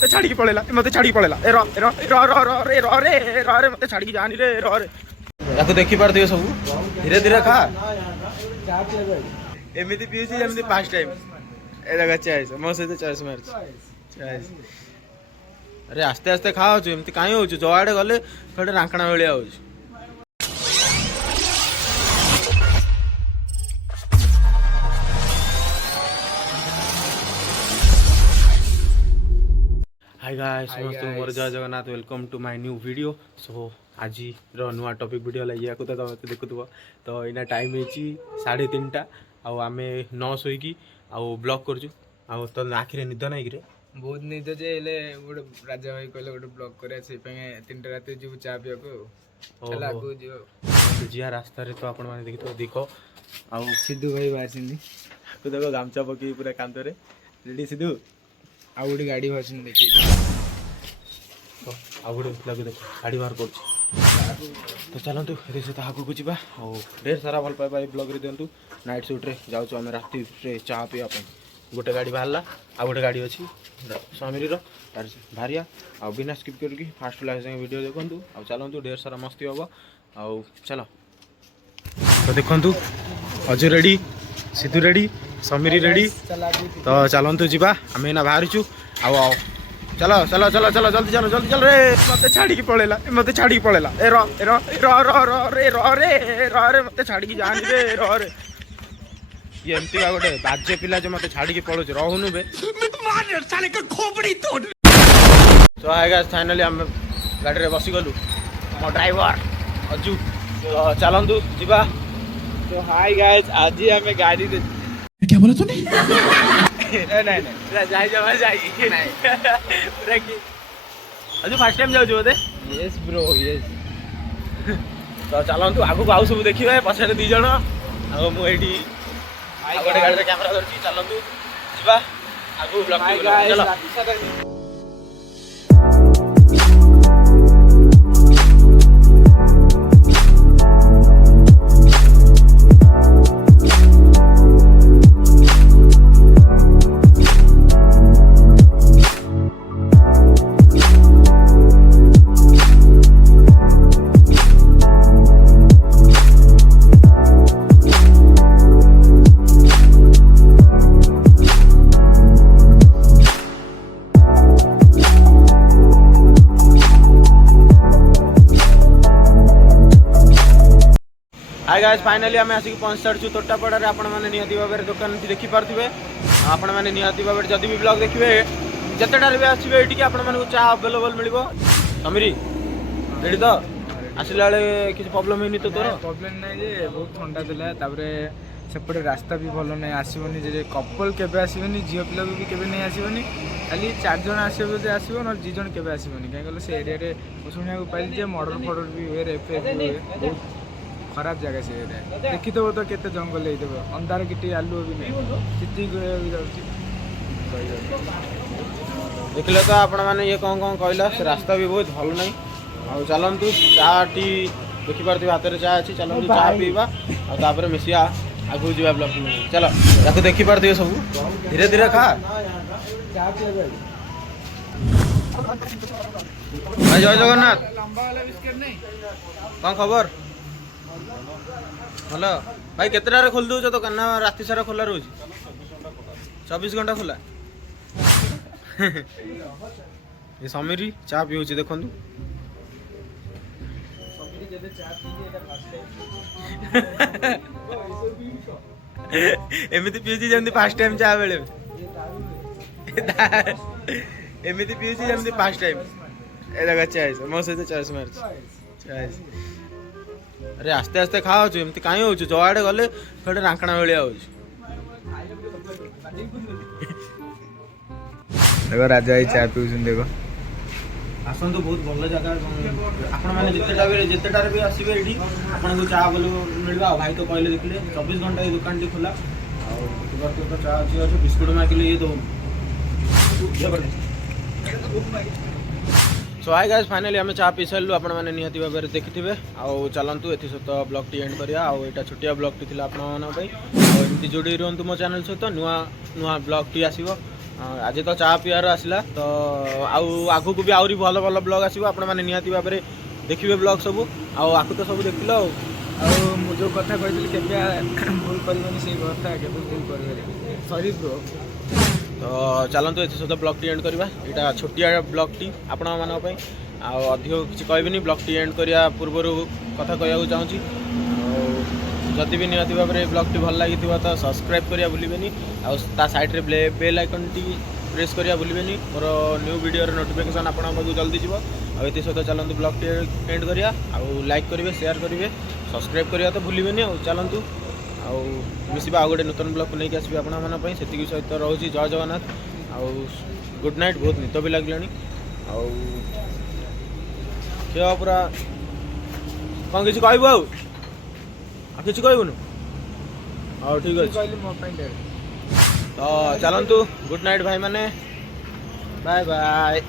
मत छाड़ी पड़ेला मत छाड़ी पड़ेला ए रो रो रो रो रो रे रो रे रो रे मत छाड़ी जानी रे रो रे याको देखि पारथियो सब धीरे धीरे खा एमिति पीसी जेमिति फर्स्ट टाइम ए जगह चॉइस मो से चॉइस मार चॉइस अरे आस्ते आस्ते खाओ एमती कहीं हो जो आड़े गले गोटे रांकणा भाया हो हाय गाइस समस्त मोर जय Jagannath welcome to my new video so आज नुआ टॉपिक वीडियो लगी या तो मत देखुव तो यहाँ टाइम है 3:30 आमे 9 शोकी ब्लॉग कर तो आखिरे निद ना कि बहुत निद जे गोटे राजा भाई कहले गोटे ब्लॉग करे 3टा रात जीव चा पीवा को जी रास्ता तो आपण मैंने देखिए दिख आ सिद्धू भाई बाहर देखो गामचा पकई पूरा कांतरे रेडी सिद्धू आ गोटे गाड़ी भाषण देखिए तो आ गोटे लगे देख गाड़ी बाहर कर तो चलतु ये सहित आगू जा ढेर सारा भल पाइबा ब्लॉग दिंतु नाइट सुट्रे जाऊँ आम राति चा पीवाई गोटे गाड़ी बाहर आ गोटे गाड़ी अच्छी स्वामीर भारिया आ बिना स्किप करके फास्ट लाइक संगे वीडियो देखूँ आ चलतु ढेर सारा मस्ती हम आ चल तो देखु Ajay ready Sidhu ready Sameeri ready तो चलतु जा आम एना बाहर आओ चलो चलो चलो चलो जल्दी चलो जल्दी चल रे मत छाड़ी पड़ेला मत छाड़ी पड़ेला ए रो रो रो रो रो रे रो रे रो रे मत छाड़ी जानी रे रो रे ये एमती गोटे बाजे पिला जो मत छाड़ी पड़ो रहूनु बे तो हाय गाइस फाइनली हम गाड़ी में बसी गलु मो ड्राइवर अजू तो चलतु जा तो हाय गाइस आज हमें गाड़ी क्या बोला तूने? नहीं जाई जमा जाई नहीं पूरा की अजू फर्स्ट टाइम जाऊ बोधे यस ब्रो यस तो चलतु आगु आउ सब देखिए पछे 2 जण आ मु एठी गोटे गाड़ी कैमेरा धरछि चलतु जीवा आगु ब्लॉग चलो हाय गाइस फाइनली आम आसिक पहुँच सारी तोटापड़ा आपण मैंने निहती भाव में दुकान देखिपे आपण मैंने निहती भाव में जदि भी ब्लॉग देखिए जितेटार भी आसवे ये आपण मानक चा अवेलेबल मिल समीरी रेडी तो आसला बेले किसी प्रॉब्लम है तो तोर प्रॉब्लम नहीं जे बहुत ठंडा था सेपटे रास्ता भी भल नहीं आसबनी जे कपल केबे आसबनी झील पिला भी केबे नहीं आसबनी खाली 4 जन आसबे आसो ना 2 जन केबे आसबनी कहीं से एरिया शुणा पाइली जे मर्डर फर्डर भी हुए रेप हुए बहुत खराब जगह से देखी तो केते जंगल अंधार किटी आलू भी नहीं चिट्टी देखिले तो आपण मैंने ये कौन कहला से रास्ता भी बहुत भल नहीं आ चलतु चा टी देखिपार हाथ में चा अच्छी चलतु चा पीवा और मिसिया आगू जा ब्लॉग चलो या देखिपार सब धीरे धीरे खा भाई जय जगन्नाथ कौन खबर हेलो भाई केतटारे खोल दौच दुकान ना राति सारा खोला रोज 24 घंटा खोला ये समीरी चा पीऊँ देखु एमती पीऊँ जमी फास्ट टाइम चा बेले एमती पीऊँ जमी फास्ट टाइम ए जगह चॉइस मो सहित चॉइस मार चॉइस अरे आस्ते आस्ते खाओ एमती कहीं हो जो आड़े गले गोटे रांकणा भाया हो देखो राजा भाई चा पीऊँ देखो आसतु बहुत भल जगह आपण मैंने जितेटार भी आसवे ये आपको चा बोल मिल भाई तो कहले देखिले 24 घंटा ये दुकान टी खोला तो चा अच्छी बिस्कुट मागिले ये दो सो हाय गाइस फाइनली आम चा पी सारू आपण मैंने निहती भाव में देखिथे आउ चलतु ये सहित ब्लॉग टी एंड करिया आउ एटा छोटिया ब्लॉग टी आपमती जोड़ी रुहतु मो चैनल सहित नुआ नुआ ब्लॉग टी आसो आज तो चा पियार आसला तो आगु को भी आहरी भल भल ब्लॉग आसो आपण मैंने निहाती भाव में देखिए ब्लॉग सब आकु तो सब देख लो ମୁଁ ଯେଉଁ କଥା କହିଥିଲି କେବେ ଭୁଲ କରିବନି ସେଇ କଥା କେବେ ଭୁଲ କରିବେନି ସରି ବ୍ରୋ। तो चलतु एथ सहित ब्लॉग टी एंड करवा यहाँ छोटिया ब्लॉग टी आपण मानी अधिक किसी कहबी ब्लॉग टी एंड करने पूर्वर कथा कहूँ चाहूँगी जदि भी निहती भाव में ब्लॉग टी भल लगी तो सब्सक्राइब करा भूलें आ साइड रे बेल आइकन टी प्रेस करा भूलें मोर न्यू वीडियो नोटिफिकेशन आपको जल्दी जीव आते सहित चलते ब्लॉग टी एंड करा लाइक करेंगे शेयर करेंगे सब्सक्राइब करा तो भूलें चलतु मिसवा आउ गोटे नूतन ब्लॉग को लेकिन आसबि आपण से सहित रोचे जय जगन्नाथ आउ गुड नाइट बहुत निद भी लगे क्या पूरा कौन किसी कहबू आउ किसी कहबुन हाँ ठीक अच्छे କହିଲି ମୋ ପାଇଁ तो चलतु गुड नाइट भाई मैंने बाय बाय।